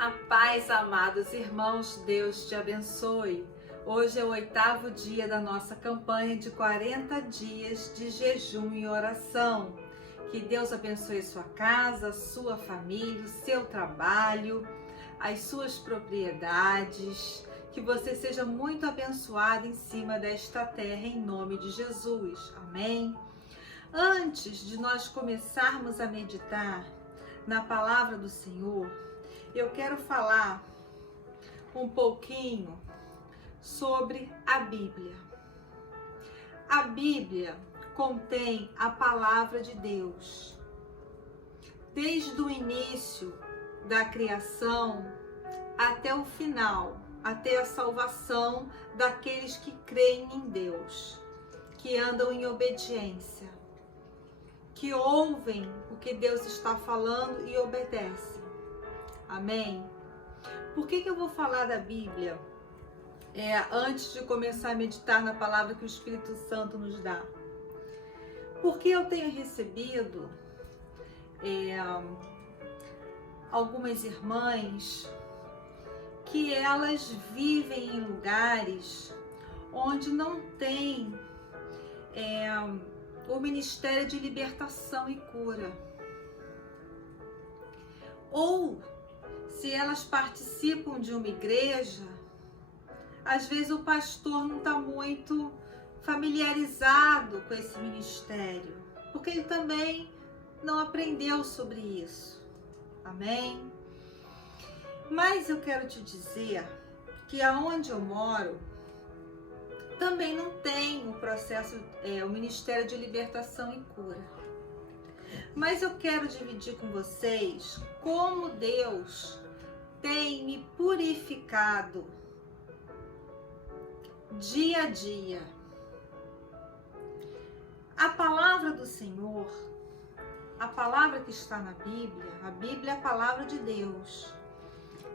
A paz, amados irmãos, Deus te abençoe. Hoje é o 8º dia da nossa campanha de 40 dias de jejum e oração. Que Deus abençoe sua casa, sua família, o seu trabalho, as suas propriedades. Que você seja muito abençoado em cima desta terra, em nome de Jesus. Amém? Antes de nós começarmos a meditar na palavra do Senhor, eu quero falar um pouquinho sobre a Bíblia. A Bíblia contém a palavra de Deus. Desde o início da criação até o final, até a salvação daqueles que creem em Deus, que andam em obediência, que ouvem o que Deus está falando e obedecem. Amém? Por que eu vou falar da Bíblia antes de começar a meditar na palavra que o Espírito Santo nos dá? Porque eu tenho recebido algumas irmãs que elas vivem em lugares onde não tem o ministério de libertação e cura. Ou se elas participam de uma igreja, às vezes o pastor não está muito familiarizado com esse ministério, porque ele também não aprendeu sobre isso. Amém? Mas eu quero te dizer que aonde eu moro também não tem o processo, o ministério de libertação e cura. Mas eu quero dividir com vocês como Deus tem me purificado dia a dia. A palavra do Senhor, a palavra que está na Bíblia, a Bíblia é a palavra de Deus.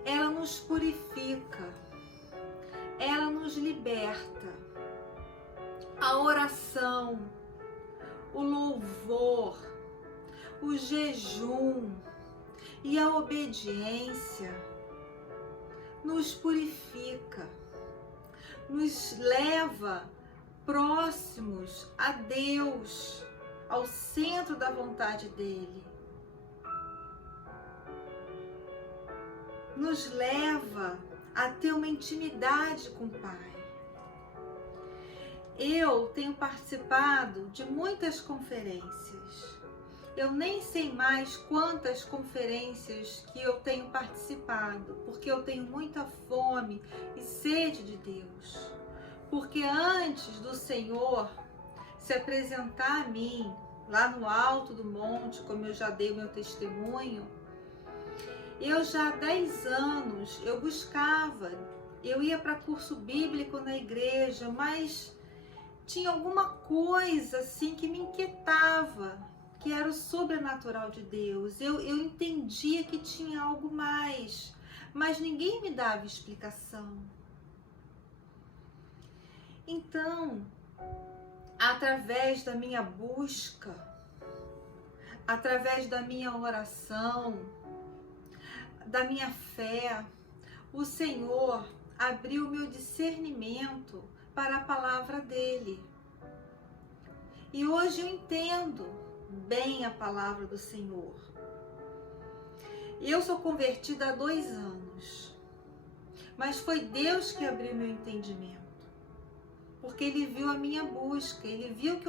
Ela nos purifica, ela nos liberta. A oração, o louvor, o jejum e a obediência nos purifica, nos leva próximos a Deus, ao centro da vontade dele. Nos leva a ter uma intimidade com o Pai. Eu tenho participado de muitas conferências. Eu nem sei mais quantas conferências que eu tenho participado, porque eu tenho muita fome e sede de Deus. Porque antes do Senhor se apresentar a mim, lá no alto do monte, como eu já dei o meu testemunho, eu já há 10 anos, eu buscava, eu ia para curso bíblico na igreja, mas tinha alguma coisa assim que me inquietava, que era o sobrenatural de Deus. Eu entendia que tinha algo mais, mas ninguém me dava explicação. Então, através da minha busca, através da minha oração, da minha fé, o Senhor abriu meu discernimento para a palavra dele. E hoje eu entendo bem a palavra do Senhor. Eu sou convertida há 2 anos, mas foi Deus que abriu meu entendimento, porque ele viu a minha busca, ele viu que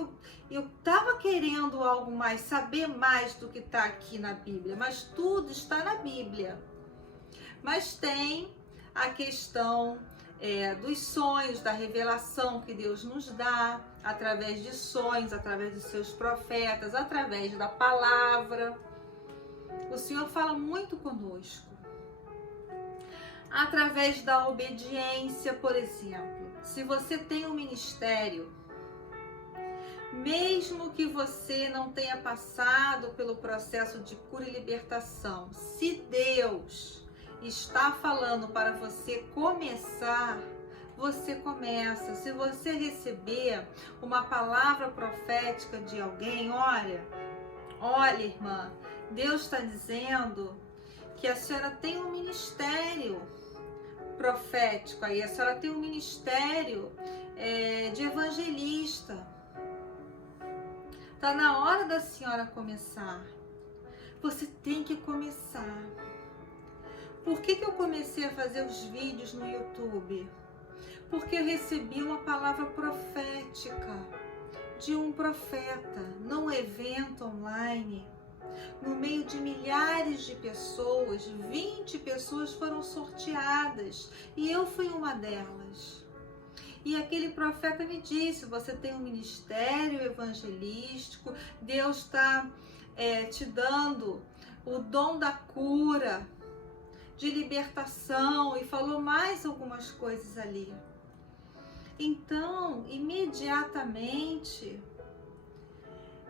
eu estava querendo algo mais, saber mais do que está aqui na Bíblia, mas tudo está na Bíblia. Mas tem a questão dos sonhos, da revelação que Deus nos dá, através de sonhos, através dos seus profetas, através da palavra. O Senhor fala muito conosco. Através da obediência, por exemplo. Se você tem um ministério, mesmo que você não tenha passado pelo processo de cura e libertação, se Deus está falando para você começar, você começa. Se você receber uma palavra profética de alguém, olha, irmã, Deus está dizendo que a senhora tem um ministério profético aí, a senhora tem um ministério de evangelista. Tá na hora da senhora começar. Você tem que começar. Por que eu comecei a fazer os vídeos no YouTube? Porque eu recebi uma palavra profética de um profeta num evento online. No meio de milhares de pessoas, 20 pessoas foram sorteadas e eu fui uma delas. E aquele profeta me disse: você tem um ministério evangelístico, Deus está te dando o dom da cura, de libertação, e falou mais algumas coisas ali. Então, imediatamente,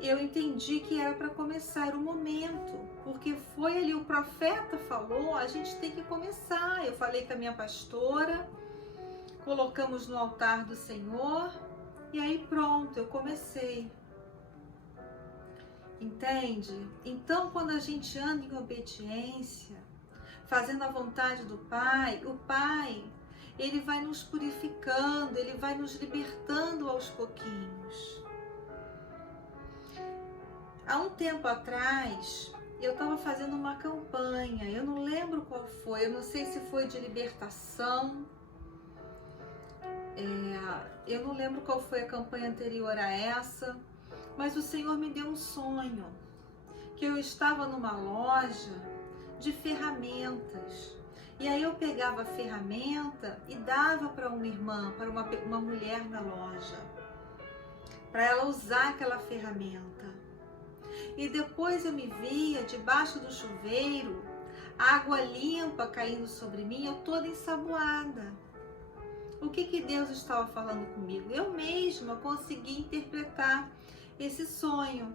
eu entendi que era para começar o momento, porque foi ali, o profeta falou, a gente tem que começar. Eu falei com a minha pastora, colocamos no altar do Senhor, e aí pronto, eu comecei. Entende? Então, quando a gente anda em obediência, fazendo a vontade do Pai, o Pai, Ele vai nos purificando, Ele vai nos libertando aos pouquinhos. Há um tempo atrás, eu estava fazendo uma campanha, eu não lembro qual foi, eu não sei se foi de libertação, eu não lembro qual foi a campanha anterior a essa, mas o Senhor me deu um sonho, que eu estava numa loja de ferramentas, e aí eu pegava a ferramenta e dava para uma irmã, para uma mulher na loja, para ela usar aquela ferramenta. E depois eu me via debaixo do chuveiro, água limpa caindo sobre mim, eu toda ensaboada. O que Deus estava falando comigo? Eu mesma consegui interpretar esse sonho.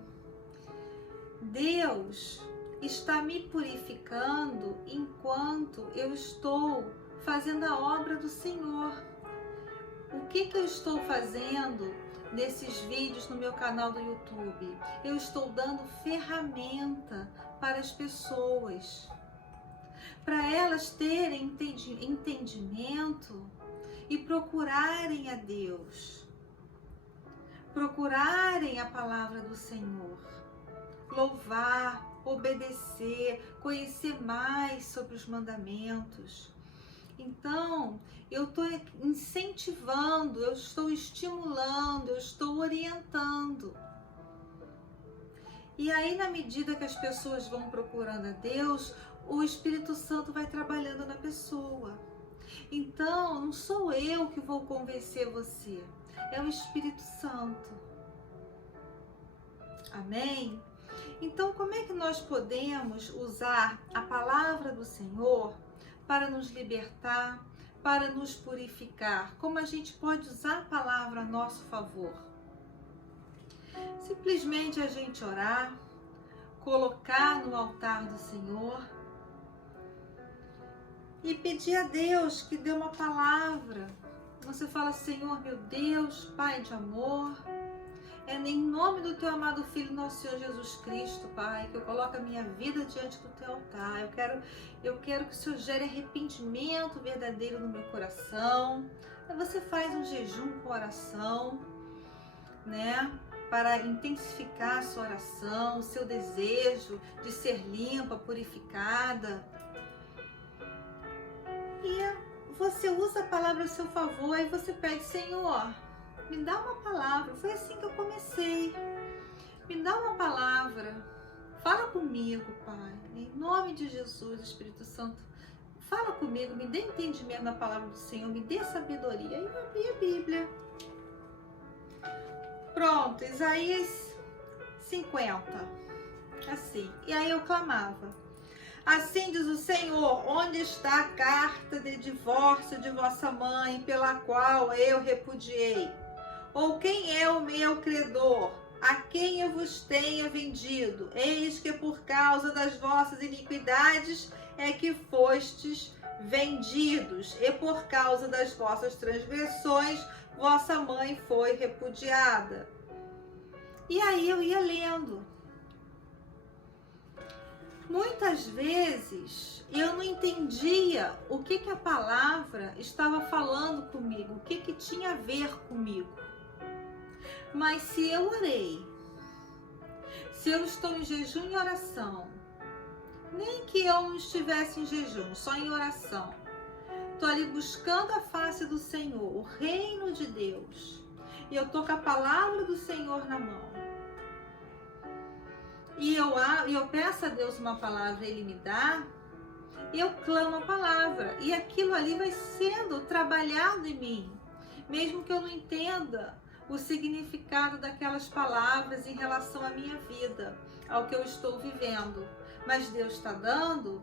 Deus está me purificando enquanto eu estou fazendo a obra do Senhor. O que eu estou fazendo nesses vídeos no meu canal do YouTube? Eu estou dando ferramenta para as pessoas, para elas terem entendimento e procurarem a Deus, procurarem a palavra do Senhor, louvar, obedecer, conhecer mais sobre os mandamentos. Então, eu estou incentivando, eu estou estimulando, eu estou orientando. E aí, na medida que as pessoas vão procurando a Deus, o Espírito Santo vai trabalhando na pessoa. Então, não sou eu que vou convencer você, é o Espírito Santo. Amém? Então, como é que nós podemos usar a palavra do Senhor para nos libertar, para nos purificar? Como a gente pode usar a palavra a nosso favor? Simplesmente a gente orar, colocar no altar do Senhor e pedir a Deus que dê uma palavra. Você fala: Senhor, meu Deus, Pai de amor, é em nome do Teu amado Filho, nosso Senhor Jesus Cristo, Pai, que eu coloco a minha vida diante do Teu altar. Eu quero que o Senhor gere arrependimento verdadeiro no meu coração. Aí você faz um jejum com oração, né? Para intensificar a sua oração, o seu desejo de ser limpa, purificada. E você usa a palavra a seu favor, aí você pede: Senhor, me dá uma palavra. Foi assim que eu comecei. Me dá uma palavra. Fala comigo, Pai. Em nome de Jesus, Espírito Santo, fala comigo, me dê entendimento na palavra do Senhor, me dê sabedoria. Aí eu abri a Bíblia. Pronto, Isaías 50. Assim. E aí eu clamava: assim diz o Senhor, onde está a carta de divórcio de vossa mãe, pela qual eu repudiei? Ou quem é o meu credor, a quem eu vos tenha vendido? Eis que por causa das vossas iniquidades é que fostes vendidos, e por causa das vossas transgressões vossa mãe foi repudiada. E aí eu ia lendo. Muitas vezes eu não entendia o que a palavra estava falando comigo, o que tinha a ver comigo. Mas se eu orei, se eu estou em jejum e oração, nem que eu não estivesse em jejum, só em oração, estou ali buscando a face do Senhor, o reino de Deus, e eu estou com a palavra do Senhor na mão, e eu peço a Deus uma palavra, Ele me dá, eu clamo a palavra, e aquilo ali vai sendo trabalhado em mim, mesmo que eu não entenda o significado daquelas palavras em relação à minha vida, ao que eu estou vivendo, mas Deus está dando,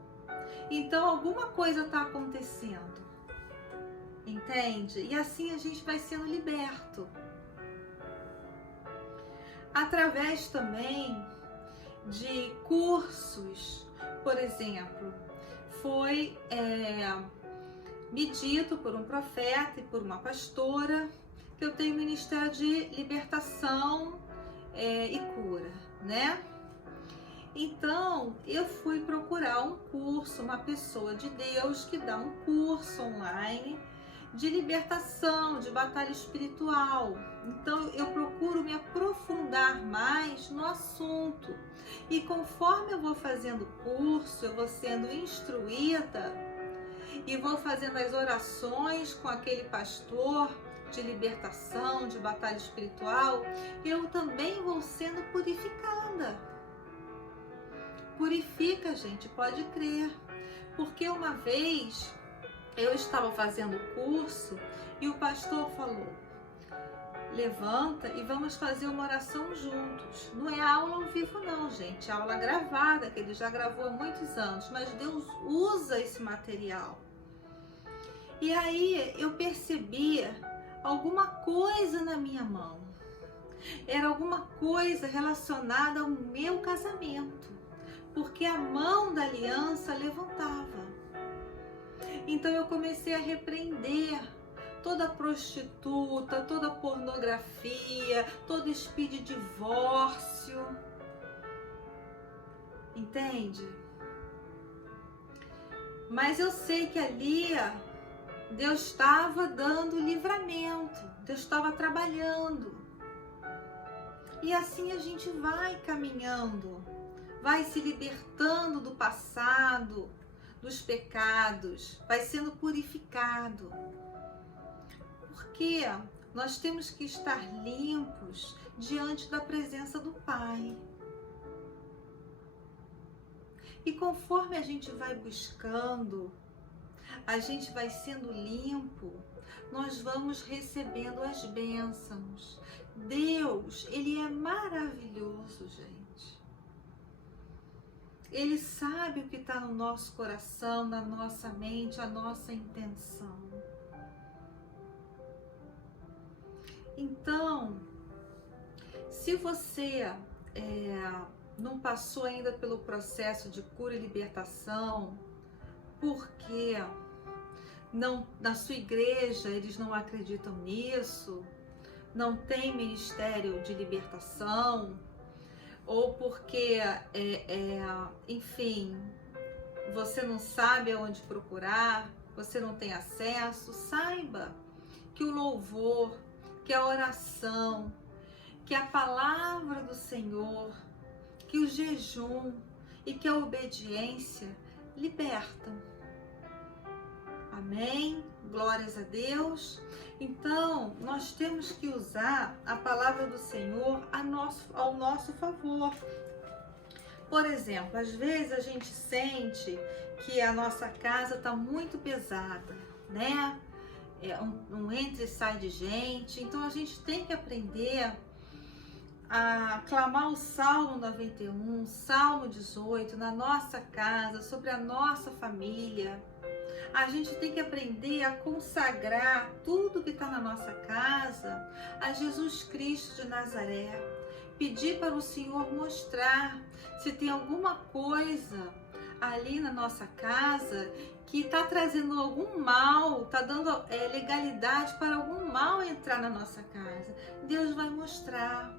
então alguma coisa está acontecendo, entende? E assim a gente vai sendo liberto. Através também de cursos, por exemplo, foi me dito por um profeta e por uma pastora que eu tenho ministério de libertação e cura, né? Então, eu fui procurar um curso, uma pessoa de Deus que dá um curso online de libertação, de batalha espiritual. Então, eu procuro me aprofundar mais no assunto. E conforme eu vou fazendo curso, eu vou sendo instruída e vou fazendo as orações com aquele pastor de libertação, de batalha espiritual, eu também vou sendo purificada. Purifica, gente, pode crer. Porque uma vez eu estava fazendo o curso e o pastor falou: levanta e vamos fazer uma oração juntos. Não é aula ao vivo não, gente, é aula gravada, que ele já gravou há muitos anos, mas Deus usa esse material. E aí eu percebi alguma coisa na minha mão. Era alguma coisa relacionada ao meu casamento, porque a mão da aliança levantava. Então eu comecei a repreender toda prostituta, toda pornografia, todo espírito de divórcio. Entende? Mas eu sei que ali Deus estava dando livramento, Deus estava trabalhando. E assim a gente vai caminhando, vai se libertando do passado, dos pecados, vai sendo purificado. Porque nós temos que estar limpos diante da presença do Pai. E conforme a gente vai buscando, a gente vai sendo limpo, nós vamos recebendo as bênçãos. Deus, Ele é maravilhoso, gente. Ele sabe o que está no nosso coração, na nossa mente, a nossa intenção. Então, se você não passou ainda pelo processo de cura e libertação, porque na sua igreja eles não acreditam nisso, não tem ministério de libertação, ou porque, enfim, você não sabe aonde procurar, você não tem acesso, saiba que o louvor, que a oração, que a palavra do Senhor, que o jejum e que a obediência libertam. Amém? Glórias a Deus. Então, nós temos que usar a palavra do Senhor ao nosso favor. Por exemplo, às vezes a gente sente que a nossa casa está muito pesada, né? Um entra e sai de gente. Então, a gente tem que aprender a clamar o Salmo 91, Salmo 18 na nossa casa, sobre a nossa família. A gente tem que aprender a consagrar tudo que está na nossa casa a Jesus Cristo de Nazaré. Pedir para o Senhor mostrar se tem alguma coisa ali na nossa casa que está trazendo algum mal, está dando legalidade para algum mal entrar na nossa casa. Deus vai mostrar.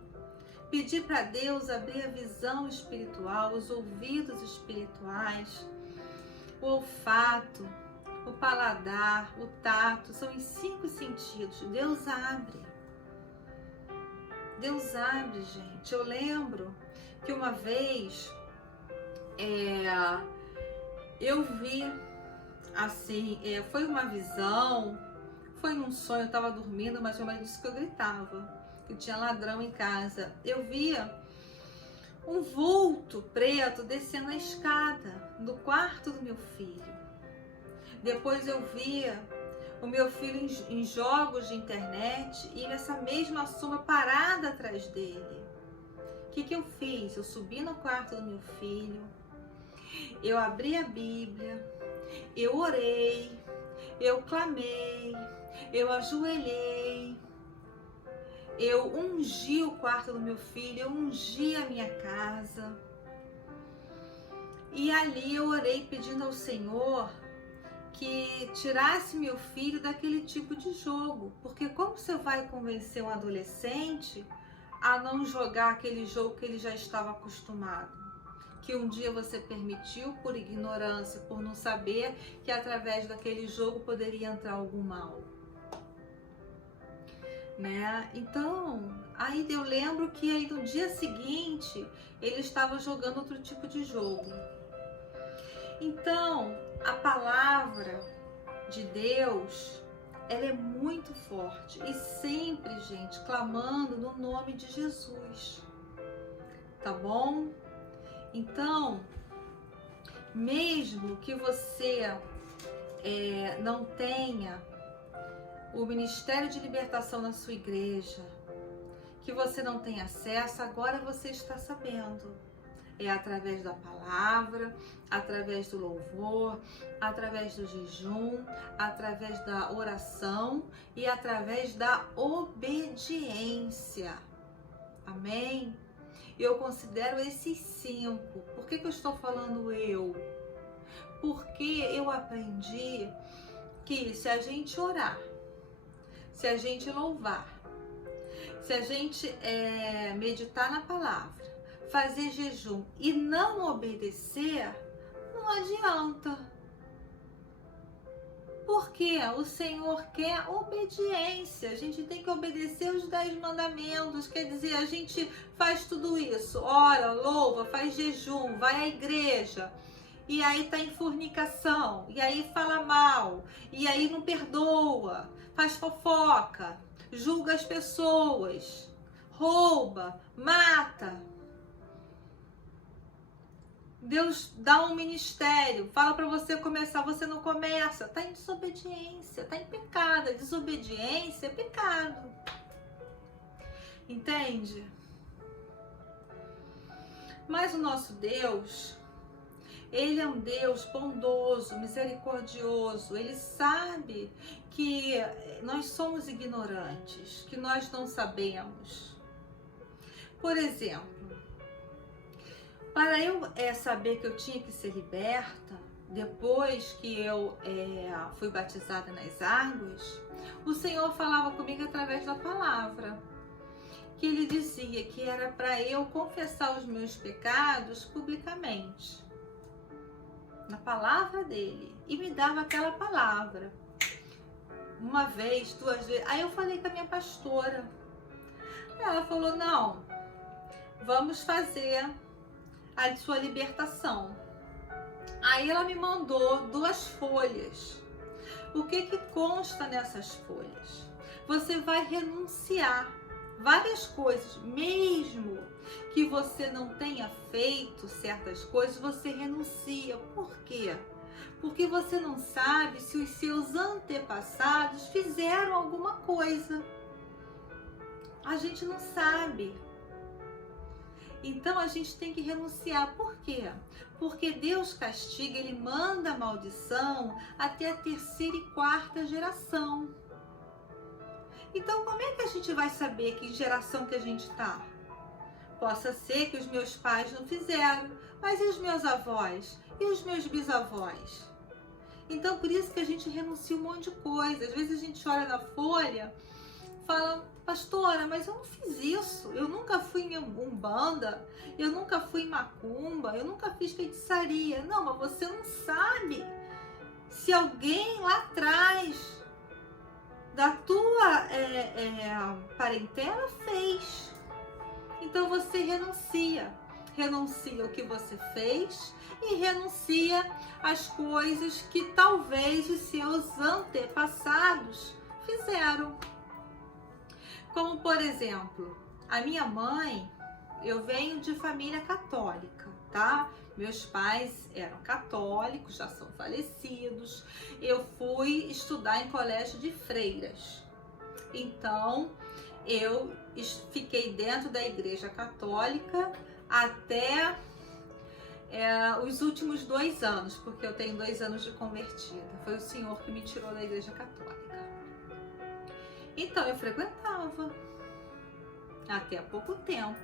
Pedir para Deus abrir a visão espiritual, os ouvidos espirituais, o olfato, o paladar, o tato, são os 5 sentidos. Deus abre. Deus abre, gente. Eu lembro que uma vez eu vi, assim, foi uma visão, foi num sonho, eu estava dormindo, mas meu marido disse que eu gritava, que tinha ladrão em casa. Eu via um vulto preto descendo a escada do quarto do meu filho. Depois eu via o meu filho em jogos de internet e essa mesma sombra parada atrás dele. O que eu fiz? Eu subi no quarto do meu filho, eu abri a Bíblia, eu orei, eu clamei, eu ajoelhei, eu ungi o quarto do meu filho, eu ungi a minha casa. E ali eu orei pedindo ao Senhor que tirasse meu filho daquele tipo de jogo. Porque como você vai convencer um adolescente a não jogar aquele jogo que ele já estava acostumado? Que um dia você permitiu por ignorância, por não saber que através daquele jogo poderia entrar algum mal. Né? Então, aí eu lembro que aí no dia seguinte ele estava jogando outro tipo de jogo. Então, a palavra de Deus, ela é muito forte e sempre, gente, clamando no nome de Jesus, tá bom? Então, mesmo que você não tenha o Ministério de Libertação na sua igreja, que você não tenha acesso, agora você está sabendo. É através da palavra, através do louvor, através do jejum, através da oração e através da obediência. Amém? Eu considero esses 5. Por que eu estou falando eu? Porque eu aprendi que se a gente orar, se a gente louvar, se a gente meditar na palavra, fazer jejum e não obedecer, não adianta. Porque o Senhor quer obediência. A gente tem que obedecer os 10 mandamentos. Quer dizer, a gente faz tudo isso. Ora, louva, faz jejum, vai à igreja. E aí tá em fornicação. E aí fala mal. E aí não perdoa. Faz fofoca. Julga as pessoas. Rouba, mata. Deus dá um ministério, fala para você começar, você não começa, tá em desobediência, tá em pecado. A desobediência é pecado. Entende? Mas o nosso Deus, Ele é um Deus bondoso, misericordioso. Ele sabe que nós somos ignorantes, que nós não sabemos. Por exemplo, para eu saber que eu tinha que ser liberta, depois que eu fui batizada nas águas, o Senhor falava comigo através da palavra. Que Ele dizia que era para eu confessar os meus pecados publicamente. Na palavra dEle. E me dava aquela palavra. Uma vez, 2 vezes. Aí eu falei com a minha pastora. Ela falou, não, vamos fazer a sua libertação. Aí ela me mandou 2 folhas. O que consta nessas folhas? Você vai renunciar várias coisas, mesmo que você não tenha feito certas coisas, você renuncia. Por quê? Porque você não sabe se os seus antepassados fizeram alguma coisa. A gente não sabe. Então a gente tem que renunciar. Por quê? Porque Deus castiga, Ele manda a maldição até a 3ª e 4ª geração. Então como é que a gente vai saber que geração que a gente está? Possa ser que os meus pais não fizeram, mas e os meus avós? E os meus bisavós? Então por isso que a gente renuncia um monte de coisa. Às vezes a gente olha na folha, fala, pastora, mas eu não fiz isso, eu nunca fui em umbanda, eu nunca fui em macumba, eu nunca fiz feitiçaria. Não, mas você não sabe se alguém lá atrás da tua parentela fez. Então você renuncia o que você fez e renuncia às coisas que talvez os seus antepassados fizeram. Como, por exemplo, a minha mãe, eu venho de família católica, tá? Meus pais eram católicos, já são falecidos. Eu fui estudar em colégio de freiras. Então, eu fiquei dentro da igreja católica até os últimos 2 anos, porque eu tenho 2 anos de convertida. Foi o Senhor que me tirou da igreja católica. Então eu frequentava até há pouco tempo.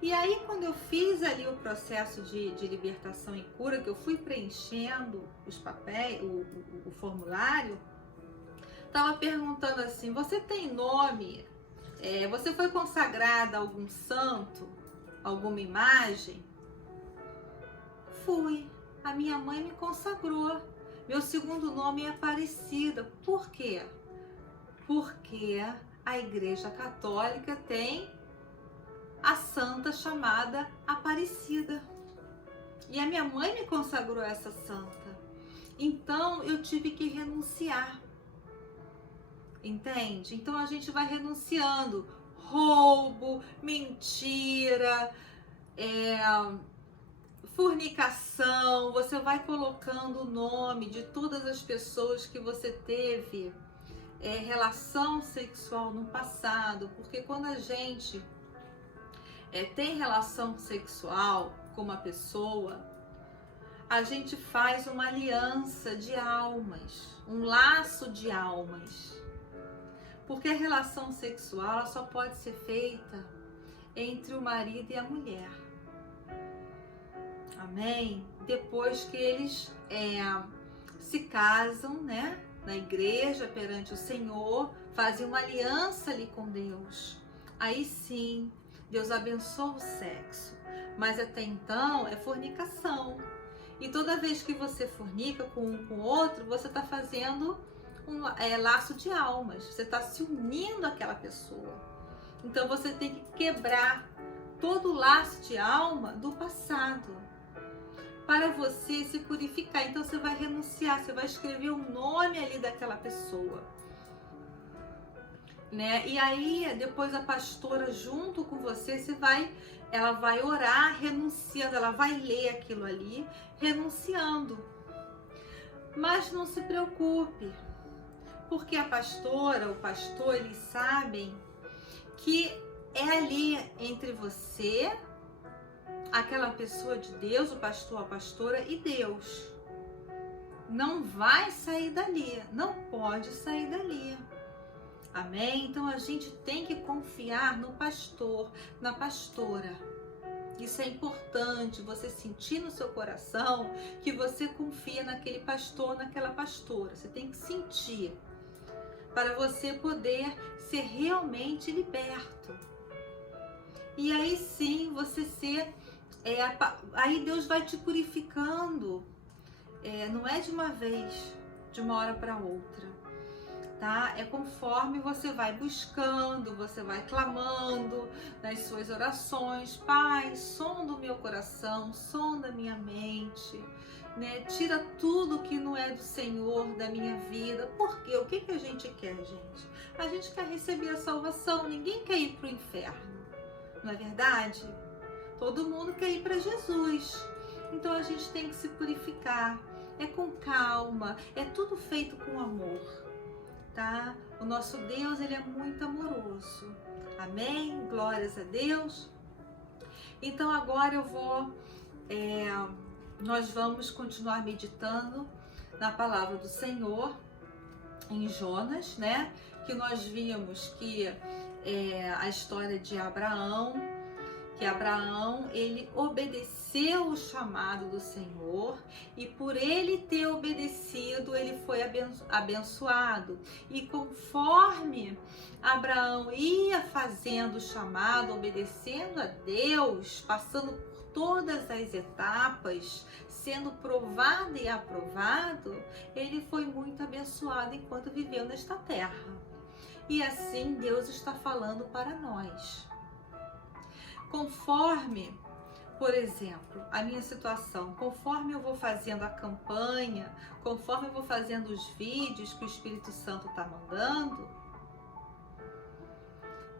E aí quando eu fiz ali o processo de libertação e cura, que eu fui preenchendo os papéis, o formulário, estava perguntando assim, você tem nome? Você foi consagrada a algum santo? Alguma imagem? Fui. A minha mãe me consagrou. Meu segundo nome é Aparecida. Por quê? Porque a Igreja Católica tem a santa chamada Aparecida. E a minha mãe me consagrou a essa santa. Então eu tive que renunciar. Entende? Então a gente vai renunciando. Roubo, mentira, fornicação. Você vai colocando o nome de todas as pessoas que você teve relação sexual no passado, porque quando a gente tem relação sexual com uma pessoa, a gente faz uma aliança de almas, um laço de almas, porque a relação sexual só pode ser feita entre o marido e a mulher. Amém? Depois que eles se casam, né? Na igreja, perante o Senhor, fazem uma aliança ali com Deus. Aí sim, Deus abençoa o sexo. Mas até então é fornicação. E toda vez que você fornica com um com o outro, você está fazendo um laço de almas. Você está se unindo àquela pessoa. Então você tem que quebrar todo o laço de alma do passado, para você se purificar. Então você vai renunciar, você vai escrever o nome ali daquela pessoa, né? E aí depois a pastora junto com você, ela vai orar renunciando, ela vai ler aquilo ali renunciando. Mas não se preocupe, porque a pastora, o pastor, eles sabem que é ali entre você, aquela pessoa de Deus, o pastor, a pastora e Deus. Não vai sair dali, não pode sair dali. Amém? Então a gente tem que confiar no pastor, na pastora. Isso é importante, você sentir no seu coração que você confia naquele pastor, naquela pastora. Você tem que sentir para você poder ser realmente liberto. E aí sim você ser... aí Deus vai te purificando, não é de uma vez, de uma hora para outra, tá? É conforme você vai buscando, você vai clamando nas suas orações. Pai, sonda o meu coração, sonda a minha mente, né? Tira tudo que não é do Senhor da minha vida. Por quê? O que a gente quer, gente? A gente quer receber a salvação, ninguém quer ir para o inferno, não é verdade? Todo mundo quer ir para Jesus. Então a gente tem que se purificar. É com calma. É tudo feito com amor, tá? O nosso Deus, ele é muito amoroso. Amém? Glórias a Deus. Então agora nós vamos continuar meditando na palavra do Senhor em Jonas, né? Que nós vimos que a história de Abraão, que Abraão, ele obedeceu o chamado do Senhor, e por ele ter obedecido, ele foi abençoado. E conforme Abraão ia fazendo o chamado, obedecendo a Deus, passando por todas as etapas, sendo provado e aprovado, ele foi muito abençoado enquanto viveu nesta terra. E assim Deus está falando para nós. Conforme, por exemplo, a minha situação, conforme eu vou fazendo a campanha, conforme eu vou fazendo os vídeos que o Espírito Santo está mandando,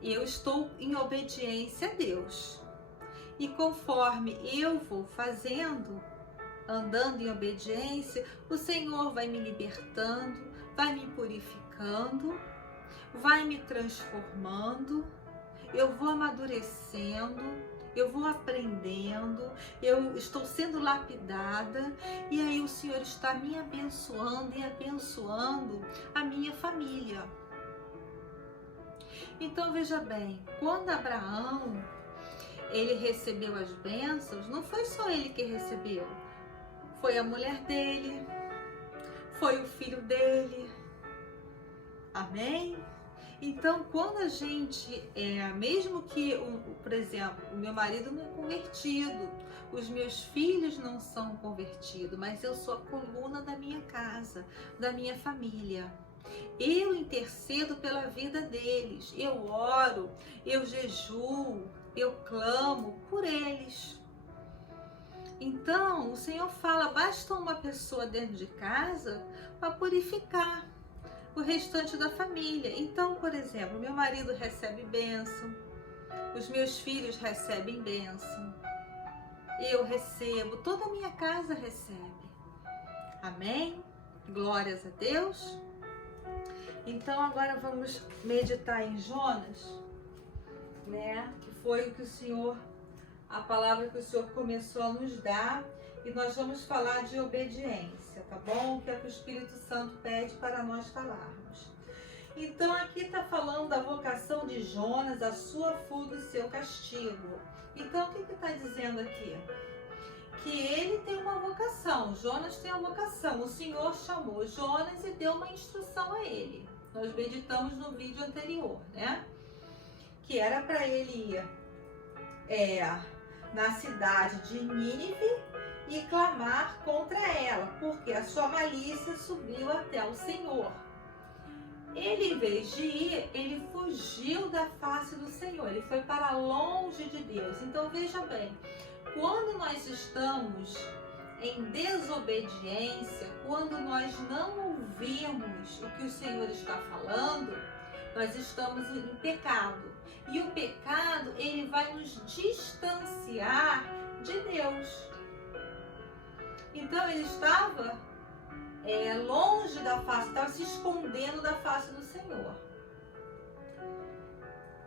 eu estou em obediência a Deus. E conforme eu vou fazendo, andando em obediência, o Senhor vai me libertando, vai me purificando, vai me transformando, eu vou amadurecendo, eu vou aprendendo, eu estou sendo lapidada, e aí o Senhor está me abençoando e abençoando a minha família. Então veja bem, quando Abraão ele recebeu as bênçãos, não foi só ele que recebeu, foi a mulher dele, foi o filho dele, amém? Então, quando a gente, mesmo que, por exemplo, o meu marido não é convertido, os meus filhos não são convertidos, mas eu sou a coluna da minha casa, da minha família. Eu intercedo pela vida deles, eu oro, eu jejuo, eu clamo por eles. Então, o Senhor fala, basta uma pessoa dentro de casa para purificar o restante da família. Então, por exemplo, meu marido recebe bênção, os meus filhos recebem bênção, eu recebo, toda a minha casa recebe. Amém? Glórias a Deus. Então, agora vamos meditar em Jonas, né? Que foi o que o Senhor, a palavra que o Senhor começou a nos dar, e nós vamos falar de obediência, tá bom? Que é o que o Espírito Santo pede para nós falarmos. Então, aqui está falando da vocação de Jonas, a sua fuga e seu castigo. Então, o que está dizendo aqui? Que ele tem uma vocação, Jonas tem uma vocação. O Senhor chamou Jonas e deu uma instrução a ele. Nós meditamos no vídeo anterior, né? Que era para ele ir na cidade de Nínive e clamar contra ela, porque a sua malícia subiu até o Senhor. Ele, em vez de ir, ele fugiu da face do Senhor, ele foi para longe de Deus. Então veja bem, quando nós estamos em desobediência, quando nós não ouvimos o que o Senhor está falando, nós estamos em pecado. E o pecado, ele vai nos distanciar de Deus. Então ele estava longe da face, estava se escondendo da face do Senhor.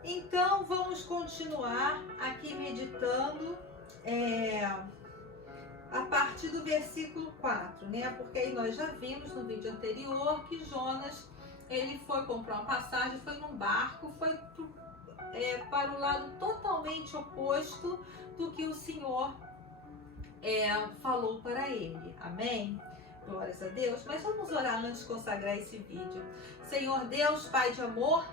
Então vamos continuar aqui meditando a partir do versículo 4, né? Porque aí nós já vimos no vídeo anterior que Jonas, ele foi comprar uma passagem, foi num barco, foi para o lado totalmente oposto do que o Senhor falou para ele. Amém? Glórias a Deus. Mas vamos orar antes de consagrar esse vídeo. Senhor Deus, Pai de amor,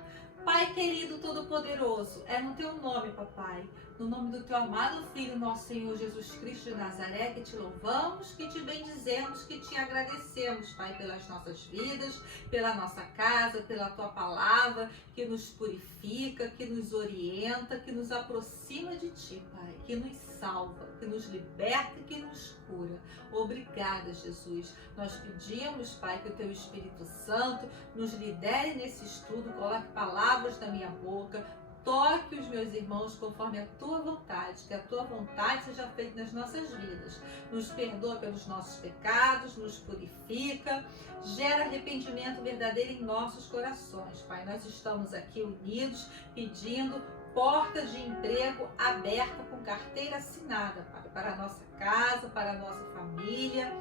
Pai querido, todo-poderoso, é no Teu nome, Papai, no nome do Teu amado Filho, nosso Senhor Jesus Cristo de Nazaré, que Te louvamos, que Te bendizemos, que Te agradecemos, Pai, pelas nossas vidas, pela nossa casa, pela Tua palavra, que nos purifica, que nos orienta, que nos aproxima de Ti, Pai, que nos salva, que nos liberta e que nos cura. Obrigada, Jesus. Nós pedimos, Pai, que o Teu Espírito Santo nos lidere nesse estudo, coloque palavras na minha boca, toque os meus irmãos conforme a Tua vontade, que a Tua vontade seja feita nas nossas vidas. Nos perdoa pelos nossos pecados, nos purifica, gera arrependimento verdadeiro em nossos corações. Pai, nós estamos aqui unidos, pedindo porta de emprego aberta com carteira assinada, Pai, para a nossa casa, para a nossa família,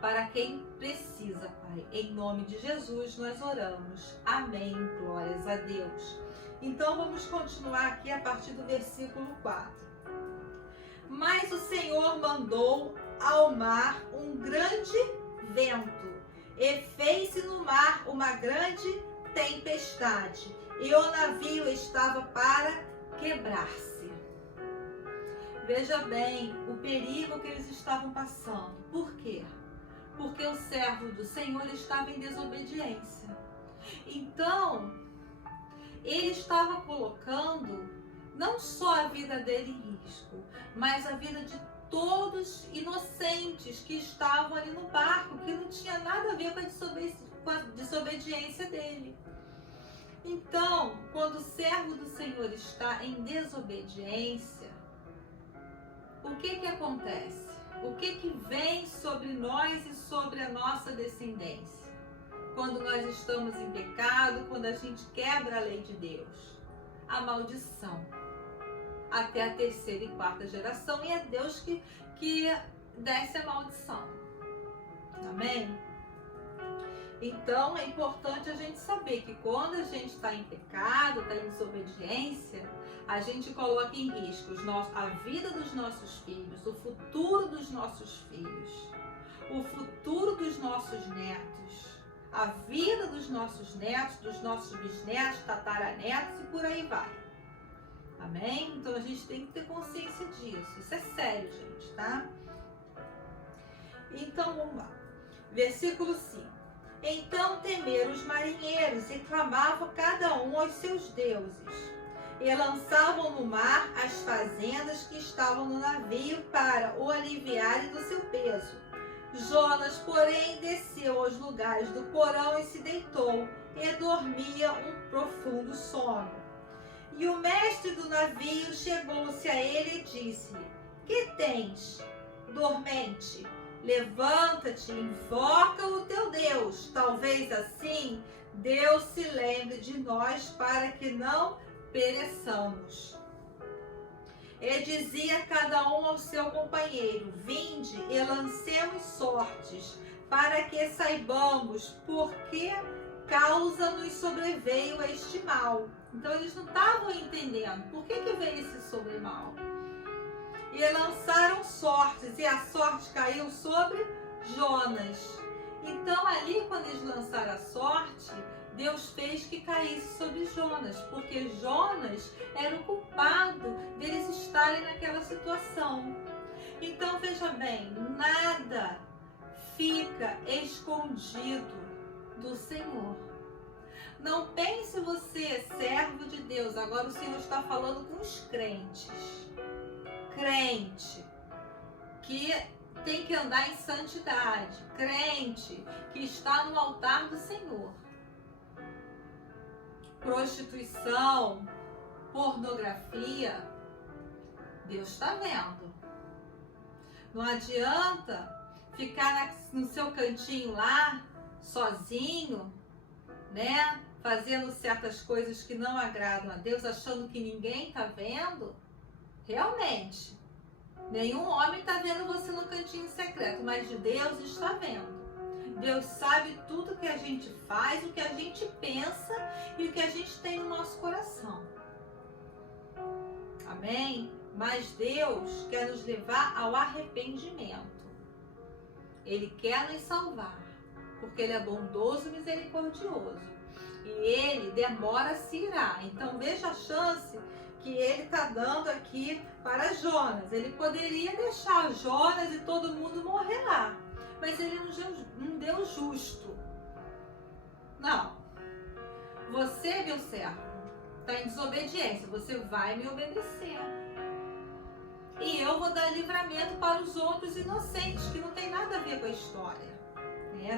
para quem precisa, Pai. Em nome de Jesus nós oramos. Amém. Glórias a Deus. Então vamos continuar aqui a partir do versículo 4. Mas o Senhor mandou ao mar um grande vento, e fez-se no mar uma grande tempestade, e o navio estava para quebrar-se. Veja bem o perigo que eles estavam passando. Por quê? Porque o servo do Senhor estava em desobediência. Então, ele estava colocando não só a vida dele em risco, mas a vida de todos inocentes que estavam ali no barco, que não tinha nada a ver com a desobediência dele. Então, quando o servo do Senhor está em desobediência, o que acontece? O que vem sobre nós e sobre a nossa descendência? Quando nós estamos em pecado, quando a gente quebra a lei de Deus, a maldição. Até a terceira e quarta geração, e é Deus que desce a maldição. Amém? Então é importante a gente saber que quando a gente está em pecado, está em desobediência, a gente coloca em risco a vida dos nossos filhos, o futuro dos nossos filhos, o futuro dos nossos netos, a vida dos nossos netos, dos nossos bisnetos, tataranetos e por aí vai. Amém? Então a gente tem que ter consciência disso. Isso é sério, gente, tá? Então vamos lá. Versículo 5. Então temeram os marinheiros e clamavam cada um aos seus deuses. E lançavam no mar as fazendas que estavam no navio para o aliviarem do seu peso. Jonas, porém, desceu aos lugares do porão e se deitou, e dormia um profundo sono. E o mestre do navio chegou-se a ele e disse-lhe: Que tens, dormente? Levanta-te, invoca o teu Deus. Talvez assim Deus se lembre de nós para que não pereçamos. E dizia cada um ao seu companheiro: Vinde e lancemos sortes, para que saibamos por que causa nos sobreveio este mal. Então eles não estavam entendendo por que veio esse sobremal. E lançaram sortes, e a sorte caiu sobre Jonas. Então ali, quando eles lançaram a sorte, Deus fez que caísse sobre Jonas, porque Jonas era o culpado deles estarem naquela situação. Então veja bem, nada fica escondido do Senhor. Não pense você, servo de Deus, agora o Senhor está falando com os crentes. Crente que tem que andar em santidade, crente que está no altar do Senhor. Prostituição, pornografia, Deus está vendo. Não adianta ficar no seu cantinho lá, sozinho, né? Fazendo certas coisas que não agradam a Deus, achando que ninguém está vendo. Realmente, nenhum homem está vendo você no cantinho secreto, mas Deus está vendo. Deus sabe tudo que a gente faz, o que a gente pensa e o que a gente tem no nosso coração. Amém? Mas Deus quer nos levar ao arrependimento. Ele quer nos salvar, porque Ele é bondoso e misericordioso. E Ele demora a se irar. Então veja a chance que Ele está dando aqui para Jonas. Ele poderia deixar Jonas e todo mundo morrer lá. Mas Ele é um Deus justo. Não. Você, meu servo, está em desobediência. Você vai me obedecer. E eu vou dar livramento para os outros inocentes, que não tem nada a ver com a história.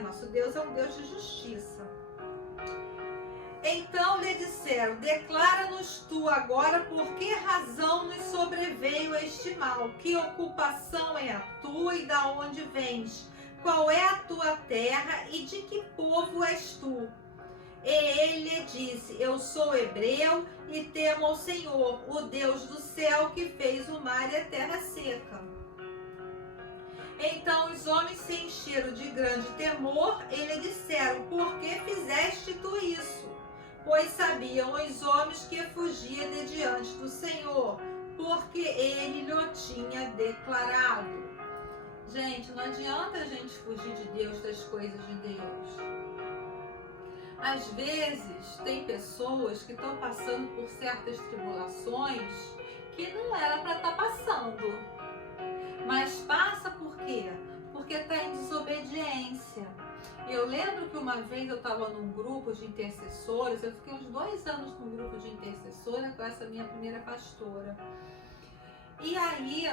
Nosso Deus é um Deus de justiça. Então lhe disseram: declara-nos tu agora por que razão nos sobreveio este mal, que ocupação é a tua e da onde vens, qual é a tua terra e de que povo és tu? E ele lhe disse: eu sou hebreu e temo ao Senhor, o Deus do céu, que fez o mar e a terra seca. Então os homens se encheram de grande temor e lhe disseram: por que fizeste tu isso? Pois sabiam os homens que fugia de diante do Senhor, porque ele lhe tinha declarado. Gente, não adianta a gente fugir de Deus, das coisas de Deus. Às vezes, tem pessoas que estão passando por certas tribulações que não era para estar passando. Mas passa por quê? Porque está em desobediência. Eu lembro que uma vez eu estava num grupo de intercessores, eu fiquei uns 2 anos num grupo de intercessora com essa minha primeira pastora. E aí,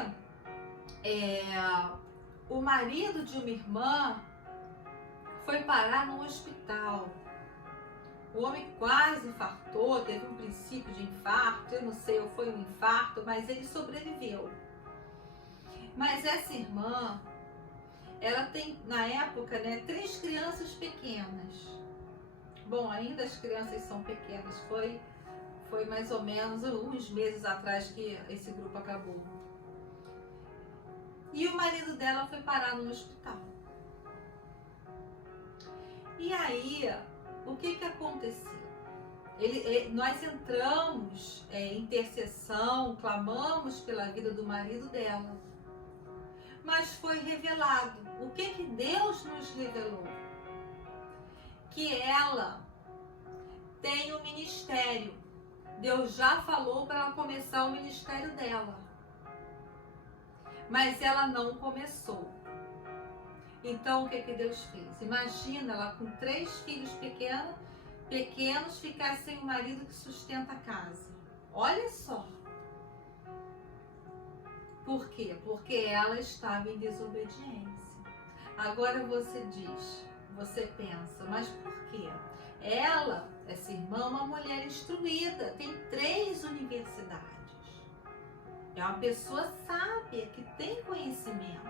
o marido de uma irmã foi parar no hospital. O homem quase infartou, teve um princípio de infarto, eu não sei, ou foi um infarto, mas ele sobreviveu. Mas essa irmã, ela tem, na época, 3 crianças pequenas. Bom, ainda as crianças são pequenas, foi mais ou menos uns meses atrás que esse grupo acabou. E o marido dela foi parar no hospital. E aí, o que aconteceu? Nós entramos em intercessão, clamamos pela vida do marido dela. Mas foi revelado. O que Deus nos revelou? Que ela tem um ministério. Deus já falou para ela começar o ministério dela. Mas ela não começou. Então, o que Deus fez? Imagina ela com 3 filhos pequenos ficar sem o marido que sustenta a casa. Olha só. Por quê? Porque ela estava em desobediência. Agora você pensa, mas por quê? Ela, essa irmã, é uma mulher instruída, tem 3 universidades. É uma pessoa sábia, que tem conhecimento.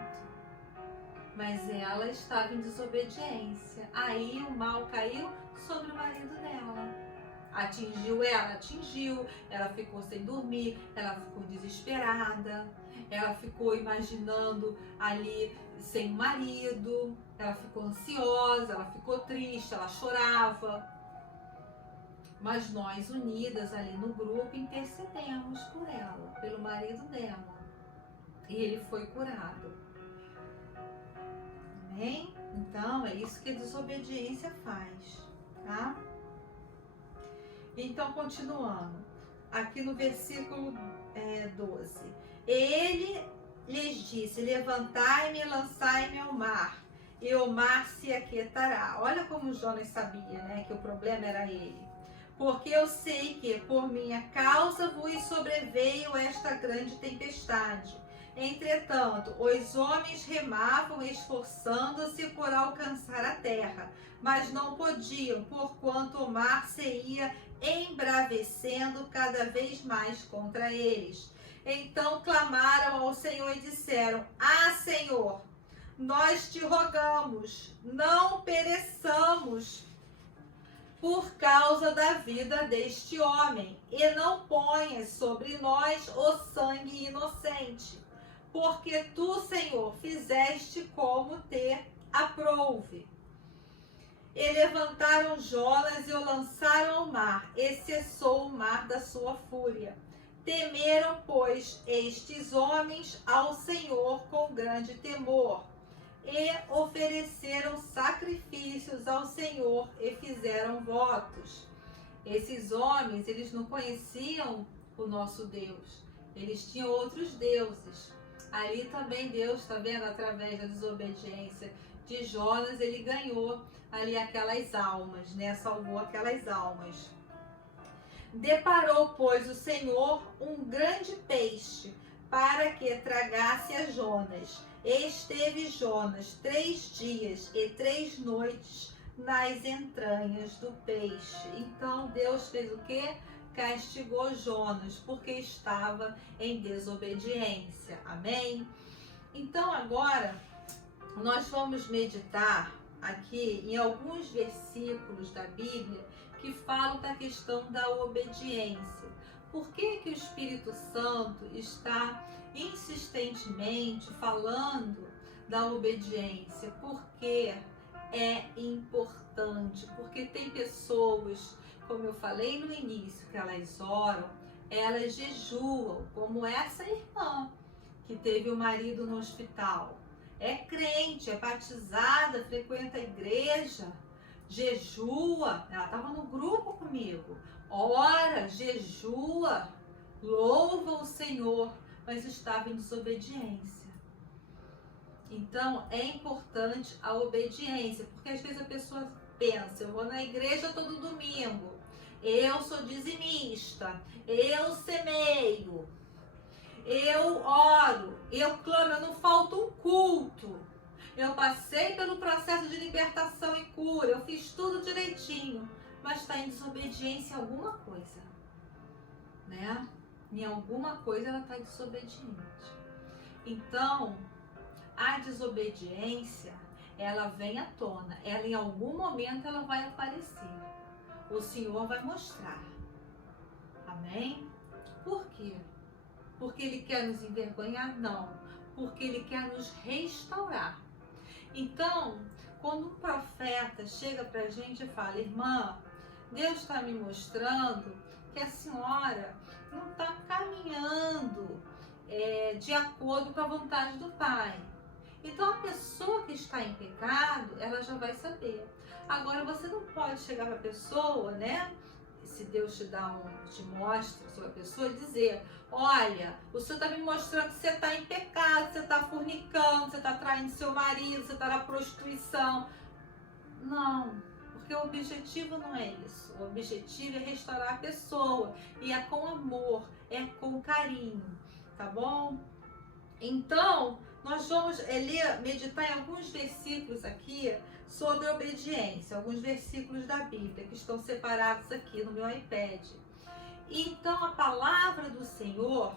Mas ela estava em desobediência. Aí o mal caiu sobre o marido dela. Atingiu, ela ficou sem dormir, ela ficou desesperada, ela ficou imaginando ali sem marido, ela ficou ansiosa, ela ficou triste, ela chorava. Mas nós, unidas ali no grupo, intercedemos por ela, pelo marido dela. E ele foi curado. Amém? Então, é isso que a desobediência faz, tá? Então, continuando, aqui no versículo 12. Ele lhes disse, levantai-me e lançai-me ao mar, e o mar se aquietará. Olha como Jonas sabia, que o problema era ele. Porque eu sei que por minha causa vos sobreveio esta grande tempestade. Entretanto, os homens remavam, esforçando-se por alcançar a terra, mas não podiam, porquanto o mar se ia embravecendo cada vez mais contra eles. Então clamaram ao Senhor e disseram, Senhor, nós te rogamos, não pereçamos por causa da vida deste homem, e não ponhas sobre nós o sangue inocente, porque tu, Senhor, fizeste como te aprouve. E levantaram Jonas e o lançaram ao mar, e cessou o mar da sua fúria. Temeram, pois, estes homens ao Senhor com grande temor, e ofereceram sacrifícios ao Senhor e fizeram votos. Esses homens, eles não conheciam o nosso Deus, eles tinham outros deuses. Ali também Deus, está vendo, através da desobediência de Jonas, ele ganhou ali aquelas almas, salvou aquelas almas. Deparou, pois, o Senhor um grande peixe para que tragasse a Jonas. E esteve Jonas 3 dias e 3 noites nas entranhas do peixe. Então Deus fez o quê? Castigou Jonas, porque estava em desobediência. Amém? Então agora nós vamos meditar aqui em alguns versículos da Bíblia que falam da questão da obediência. Por que o Espírito Santo está insistentemente falando da obediência? Porque é importante, porque tem pessoas, como eu falei no início, que elas oram, elas jejuam, como essa irmã que teve o marido no hospital. É crente, é batizada, frequenta a igreja, jejua, ela estava no grupo comigo, ora, jejua, louva o Senhor, mas estava em desobediência. Então, é importante a obediência, porque às vezes a pessoa pensa, eu vou na igreja todo domingo, eu sou dizimista, eu semeio, eu oro, eu clamo, eu não falto um culto. Eu passei pelo processo de libertação e cura, eu fiz tudo direitinho, mas está em desobediência em alguma coisa, né? Em alguma coisa ela está desobediente. Então, a desobediência, ela vem à tona, ela em algum momento ela vai aparecer. O Senhor vai mostrar. Amém? Por quê? Porque Ele quer nos envergonhar? Não. Porque Ele quer nos restaurar. Então, quando um profeta chega pra gente e fala, irmã, Deus está me mostrando que a senhora não está caminhando de acordo com a vontade do Pai. Então, a pessoa que está em pecado, ela já vai saber. Agora, você não pode chegar para a pessoa, né? Se Deus te mostra sobre a pessoa, dizer, olha, o Senhor está me mostrando que você está em pecado, você está fornicando, você está traindo seu marido, você está na prostituição. Não, porque o objetivo não é isso. O objetivo é restaurar a pessoa. E é com amor, é com carinho, tá bom? Então, nós vamos meditar em alguns versículos aqui sobre obediência, alguns versículos da Bíblia que estão separados aqui no meu iPad. Então, a palavra do Senhor,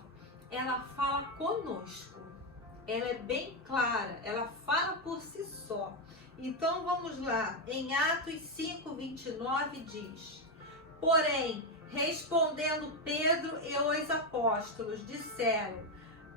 ela fala conosco, ela é bem clara, ela fala por si só. Então, vamos lá, em Atos 5:29 diz, porém, respondendo Pedro e os apóstolos, disseram,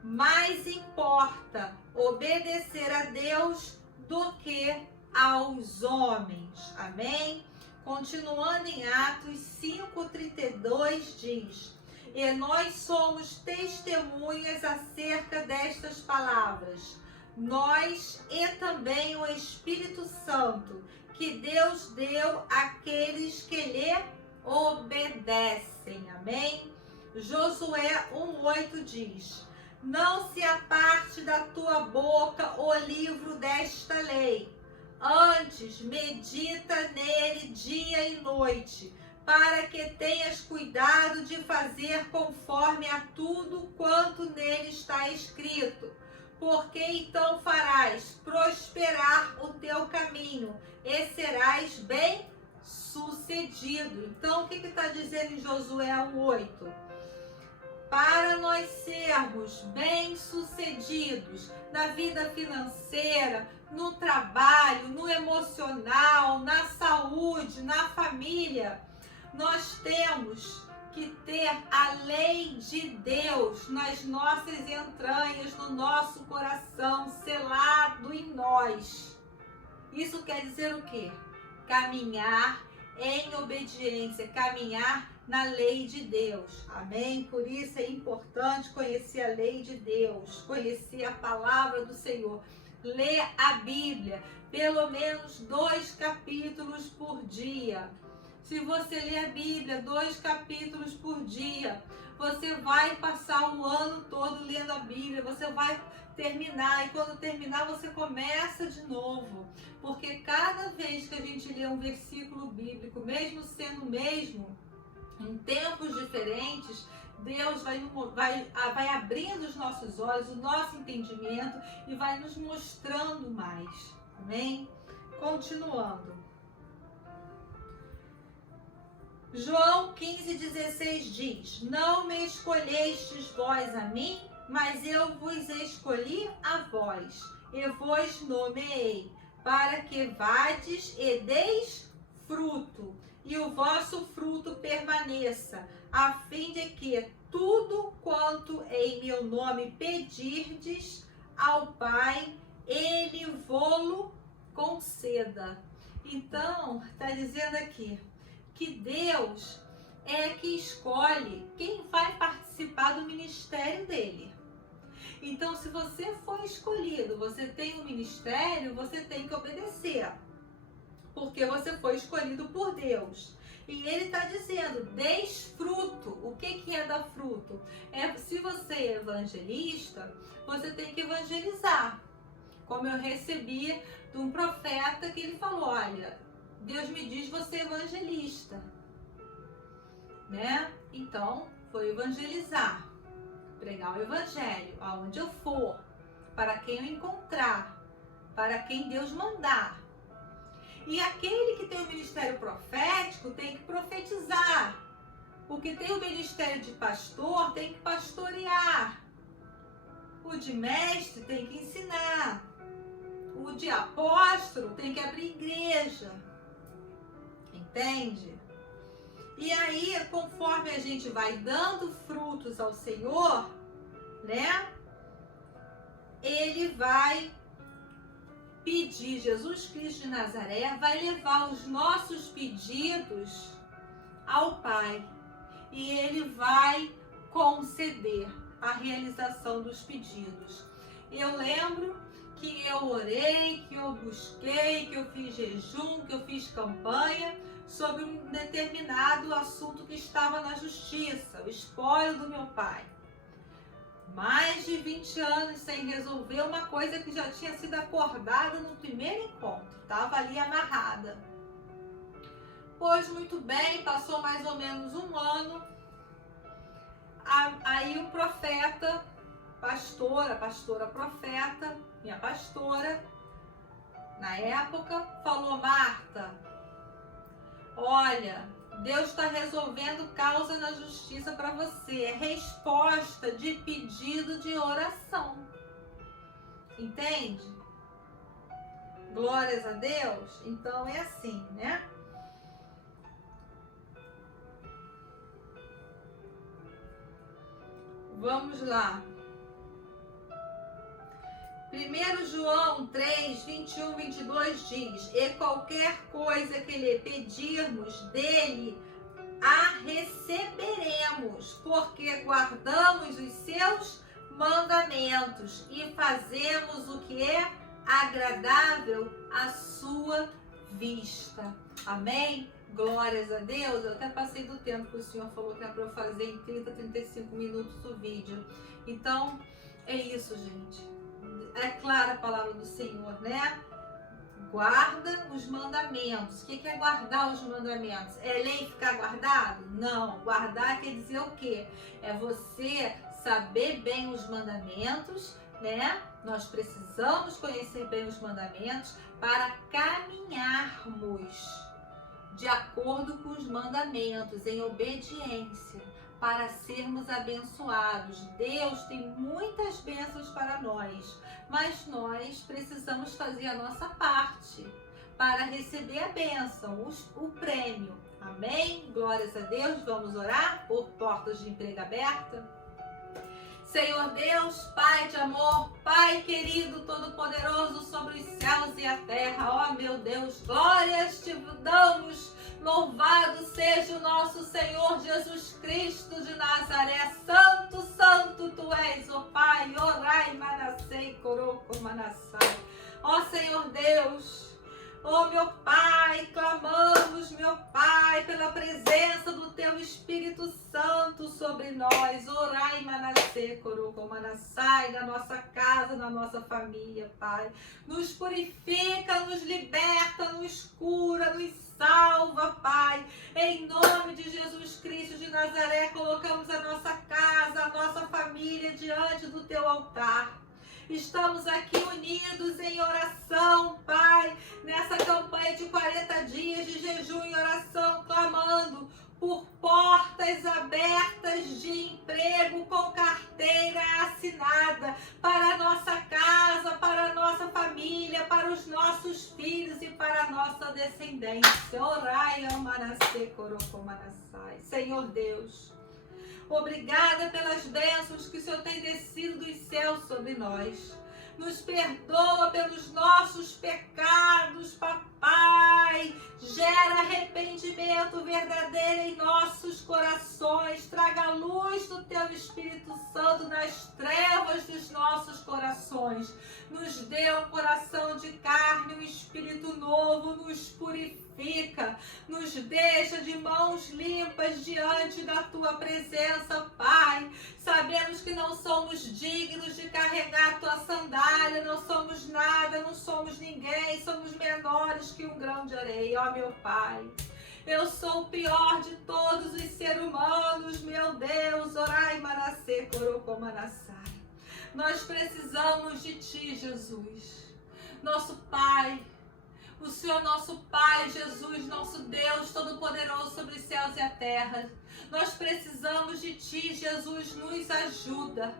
mais importa obedecer a Deus do que aos homens. Amém? Continuando em Atos 5:32 diz, e nós somos testemunhas acerca destas palavras, nós e também o Espírito Santo, que Deus deu àqueles que lhe obedecem. Amém? Josué 1:8 diz, não se aparte da tua boca o livro desta lei, antes medita nele dia e noite, para que tenhas cuidado de fazer conforme a tudo quanto nele está escrito, porque então farás prosperar o teu caminho e serás bem sucedido. Então, o que está dizendo em Josué 1:8? Para nós sermos bem-sucedidos na vida financeira, no trabalho, no emocional, na saúde, na família, nós temos que ter a lei de Deus nas nossas entranhas, no nosso coração, selado em nós. Isso quer dizer o quê? Caminhar em obediência, caminhar na lei de Deus, amém? Por isso é importante conhecer a lei de Deus, conhecer a palavra do Senhor, ler a Bíblia, pelo menos 2 capítulos por dia. Se você ler a Bíblia 2 capítulos por dia, você vai passar o ano todo lendo a Bíblia, você vai terminar, e quando terminar você começa de novo, porque cada vez que a gente lê um versículo bíblico, mesmo sendo o mesmo, em tempos diferentes, Deus vai abrindo os nossos olhos, o nosso entendimento e vai nos mostrando mais. Amém? Continuando. João 15:16 diz, não me escolhestes vós a mim, mas eu vos escolhi a vós, e vos nomeei, para que vades e deis fruto, e o vosso fruto permaneça, a fim de que tudo quanto em meu nome pedirdes ao Pai, Ele vô-lo conceda. Então, está dizendo aqui que Deus, é que escolhe quem vai participar do ministério dele. Então, se você foi escolhido, você tem um ministério, você tem que obedecer, porque você foi escolhido por Deus. E ele está dizendo, deis fruto. O que é dar fruto? Se você é evangelista, você tem que evangelizar. Como eu recebi de um profeta que ele falou, olha, Deus me diz você é evangelista, né? Então, foi evangelizar, pregar o evangelho, aonde eu for, para quem eu encontrar, para quem Deus mandar. E aquele que tem o ministério profético tem que profetizar. O que tem o ministério de pastor tem que pastorear. O de mestre tem que ensinar. O de apóstolo tem que abrir igreja. Entende? E aí, conforme a gente vai dando frutos ao Senhor, né? Ele vai pedir, Jesus Cristo de Nazaré vai levar os nossos pedidos ao Pai. E ele vai conceder a realização dos pedidos. Eu lembro que eu orei, que eu busquei, que eu fiz jejum, que eu fiz campanha sobre um determinado assunto que estava na justiça, o espólio do meu pai. Mais de 20 anos sem resolver uma coisa que já tinha sido acordada no primeiro encontro, estava ali amarrada. Pois muito bem, passou mais ou menos um ano, aí um profeta, pastora profeta, minha pastora, na época, falou, Marta, olha, Deus está resolvendo causa na justiça para você. É resposta de pedido de oração. Entende? Glórias a Deus. Então é assim, né? Vamos lá. 1 João 3, 21, 22 diz, e qualquer coisa que lhe pedirmos dele, a receberemos, porque guardamos os seus mandamentos e fazemos o que é agradável à sua vista. Amém? Glórias a Deus. Eu até passei do tempo que o Senhor falou que era para eu fazer em 30, 35 minutos o vídeo. Então, é isso, gente. É clara a palavra do Senhor, né? Guarda os mandamentos. O que é guardar os mandamentos? É lei ficar guardado? Não. Guardar quer dizer o quê? É você saber bem os mandamentos, né? Nós precisamos conhecer bem os mandamentos para caminharmos de acordo com os mandamentos, em obediência, para sermos abençoados. Deus tem muitas bênçãos para nós, mas nós precisamos fazer a nossa parte para receber a bênção, o prêmio. Amém? Glórias a Deus. Vamos orar por portas de emprego aberta. Senhor Deus, Pai de amor, Pai querido, todo-poderoso sobre os céus e a terra, ó meu Deus, glórias te damos, louvado seja o nosso Senhor Jesus Cristo de Nazaré, santo, santo tu és, ó Pai, orai, manassei, coroco, manassai, ó Senhor Deus, ó meu Pai, clamamos, meu Pai, pela presença do Teu Espírito Santo sobre nós. Orai, manassê, coroco, manassai, na nossa casa, na nossa família, Pai. Nos purifica, nos liberta, nos cura, nos salva, Pai. Em nome de Jesus Cristo de Nazaré, colocamos a nossa casa, a nossa família diante do Teu altar. Estamos aqui unidos em oração, Pai, nessa campanha de 40 dias de jejum e oração, clamando por portas abertas de emprego com carteira assinada para a nossa casa, para a nossa família, para os nossos filhos e para a nossa descendência. Orai, amanassê, corocomanassai. Senhor Deus, obrigada pelas bênçãos que o Senhor tem descido dos céus sobre nós. Nos perdoa pelos nossos pecados, papai. Gera arrependimento verdadeiro em nossos corações, traga a luz do teu Espírito Santo nas trevas dos nossos corações. Nos dê um coração de carne, um espírito novo, nos purifica, nos deixa de mãos limpas diante da tua presença, Pai. Sabemos que não somos dignos de carregar a tua sandália, não somos nada, não somos ninguém, somos menores que um grão de areia, ó meu Pai. Eu sou o pior de todos os seres humanos, meu Deus. Orai, Manassê, Corocomanassai. Nós precisamos de Ti, Jesus. Nosso Pai, o Senhor nosso Pai, Jesus, nosso Deus Todo-Poderoso sobre os céus e a terra. Nós precisamos de Ti, Jesus, nos ajuda.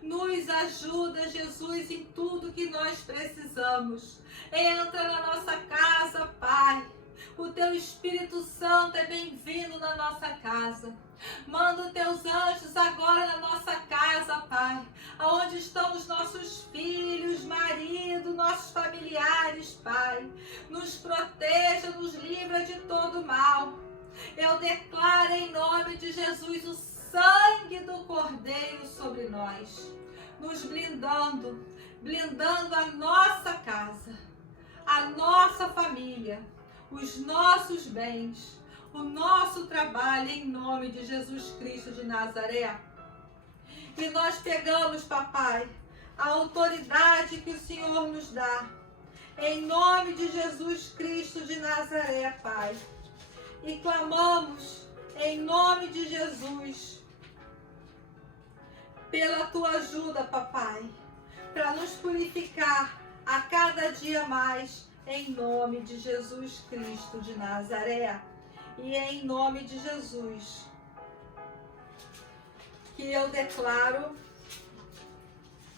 Nos ajuda, Jesus, em tudo que nós precisamos. Entra na nossa casa, Pai. O Teu Espírito Santo é bem-vindo na nossa casa. Manda os Teus anjos agora na nossa casa, Pai. Aonde estão os nossos filhos, marido, nossos familiares, Pai. Nos proteja, nos livra de todo mal. Eu declaro em nome de Jesus o sangue do Cordeiro sobre nós. Nos blindando, blindando a nossa casa, a nossa família, os nossos bens, o nosso trabalho, em nome de Jesus Cristo de Nazaré. E nós pegamos, papai, a autoridade que o Senhor nos dá, em nome de Jesus Cristo de Nazaré, Pai. E clamamos, em nome de Jesus, pela tua ajuda, papai, para nos purificar a cada dia mais, em nome de Jesus Cristo de Nazaré. E em nome de Jesus, que eu declaro,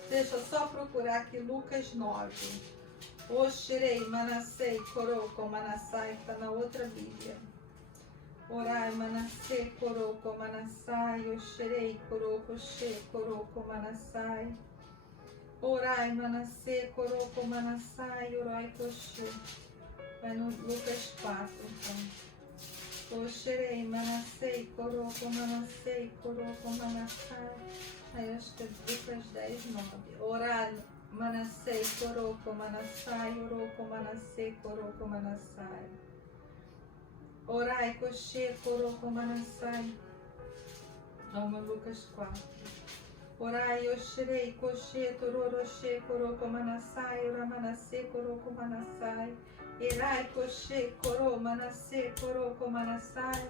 deixa eu só procurar aqui Lucas 9. Oxerei, Manassei, Coroco, Manassai, está na outra Bíblia. Orai, Manassei, Coroco, Manassai, Oxerei, Coroco, Xe, Coroco, Manassai. Orai, Manassê, Coroco, Manassai, Orai, Coxê. Vai no Lucas 4, então. Oxerei, Manassei, Coroco, Manassei, Coroco, Manassai. Aí acho que é Lucas 10, 9. Orai, Manassei, Coroco, Manassai, Oroco, Manassei, Coroco, Manassai. Orai, Coxê, Coroco, Manassai. Vamos, Lucas 4. Orai, Oxerei, Coxê, Tororoxê, Coroco, Manassai, Oramanassê, Coroco, Manassai. Erai, Coxê, Coro, Manassê, Coroco, Manassai.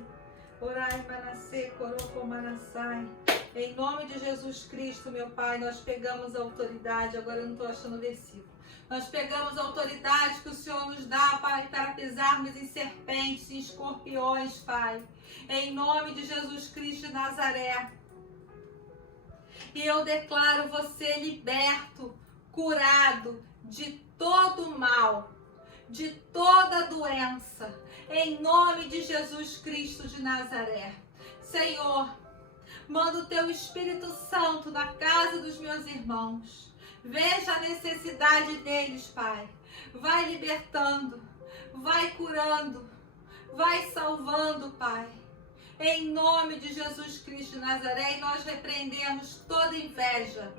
Orai, Manassê, Coroco, Manassai. Em nome de Jesus Cristo, meu Pai, nós pegamos a autoridade, agora eu não estou achando o versículo. Nós pegamos a autoridade que o Senhor nos dá, Pai, para pisarmos em serpentes, em escorpiões, Pai. Em nome de Jesus Cristo de Nazaré. E eu declaro você liberto, curado de todo mal, de toda doença, em nome de Jesus Cristo de Nazaré. Senhor, manda o teu Espírito Santo na casa dos meus irmãos. Veja a necessidade deles, Pai. Vai libertando, vai curando, vai salvando, Pai. Em nome de Jesus Cristo de Nazaré, nós repreendemos toda inveja,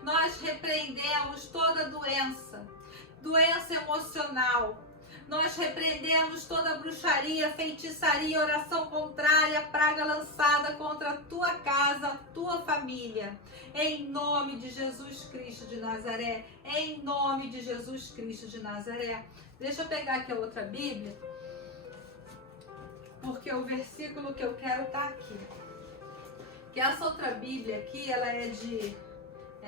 nós repreendemos toda doença, doença emocional, nós repreendemos toda bruxaria, feitiçaria, oração contrária, praga lançada contra a tua casa, a tua família. Em nome de Jesus Cristo de Nazaré, em nome de Jesus Cristo de Nazaré. Deixa eu pegar aqui a outra Bíblia, porque o versículo que eu quero está aqui. Que essa outra Bíblia aqui, ela é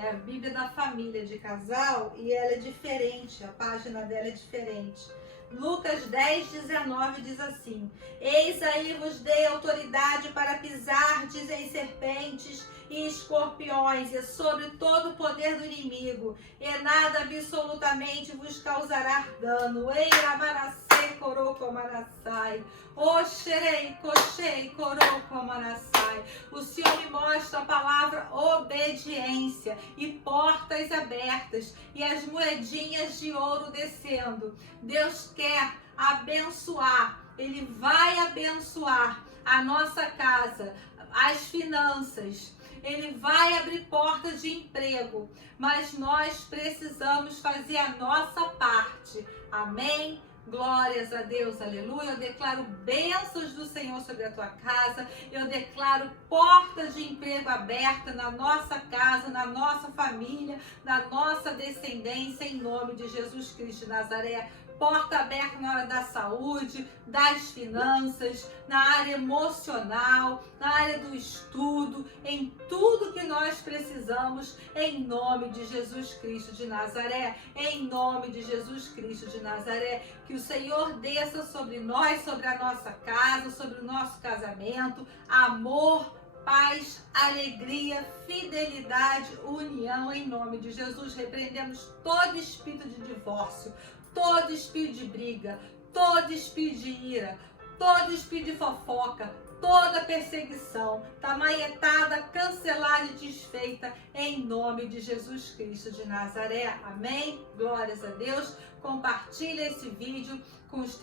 a Bíblia da família de casal e ela é diferente, a página dela é diferente. Lucas 10, 19 diz assim: Eis aí vos dei autoridade para pisardes em serpentes e escorpiões e sobre todo o poder do inimigo, e nada absolutamente vos causará dano. Eira Manassê, Coroco, Manassai. Oxerei, Coxei, Coroco, Manassai. O Senhor me mostra a palavra obediência e portas abertas e as moedinhas de ouro descendo. Deus quer abençoar, Ele vai abençoar a nossa casa, as finanças. Ele vai abrir portas de emprego, mas nós precisamos fazer a nossa parte. Amém? Glórias a Deus, aleluia. Eu declaro bênçãos do Senhor sobre a tua casa. Eu declaro portas de emprego abertas na nossa casa, na nossa família, na nossa descendência, em nome de Jesus Cristo de Nazaré. Porta aberta na hora da saúde, das finanças, na área emocional, na área do estudo, em tudo que nós precisamos, em nome de Jesus Cristo de Nazaré, em nome de Jesus Cristo de Nazaré, que o Senhor desça sobre nós, sobre a nossa casa, sobre o nosso casamento, amor, paz, alegria, fidelidade, união, em nome de Jesus. Repreendemos todo espírito de divórcio, todo espírito de briga, todo espírito de ira, todo espírito de fofoca, toda perseguição, tá maietada, cancelada e desfeita em nome de Jesus Cristo de Nazaré. Amém? Glórias a Deus. Compartilha esse vídeo com os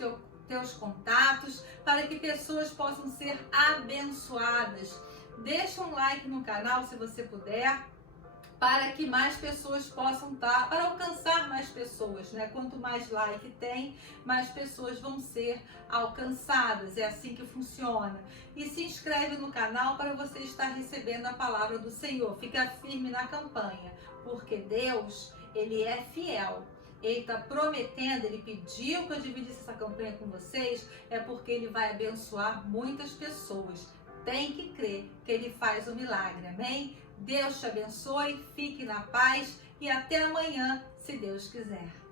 teus contatos para que pessoas possam ser abençoadas. Deixa um like no canal se você puder, para que mais pessoas possam estar, para alcançar mais pessoas, né? Quanto mais like tem, mais pessoas vão ser alcançadas. É assim que funciona. E se inscreve no canal para você estar recebendo a palavra do Senhor. Fica firme na campanha, porque Deus, Ele é fiel. Ele está prometendo, Ele pediu que eu dividisse essa campanha com vocês, é porque Ele vai abençoar muitas pessoas. Tem que crer que Ele faz o milagre, amém? Deus te abençoe, fique na paz e até amanhã, se Deus quiser.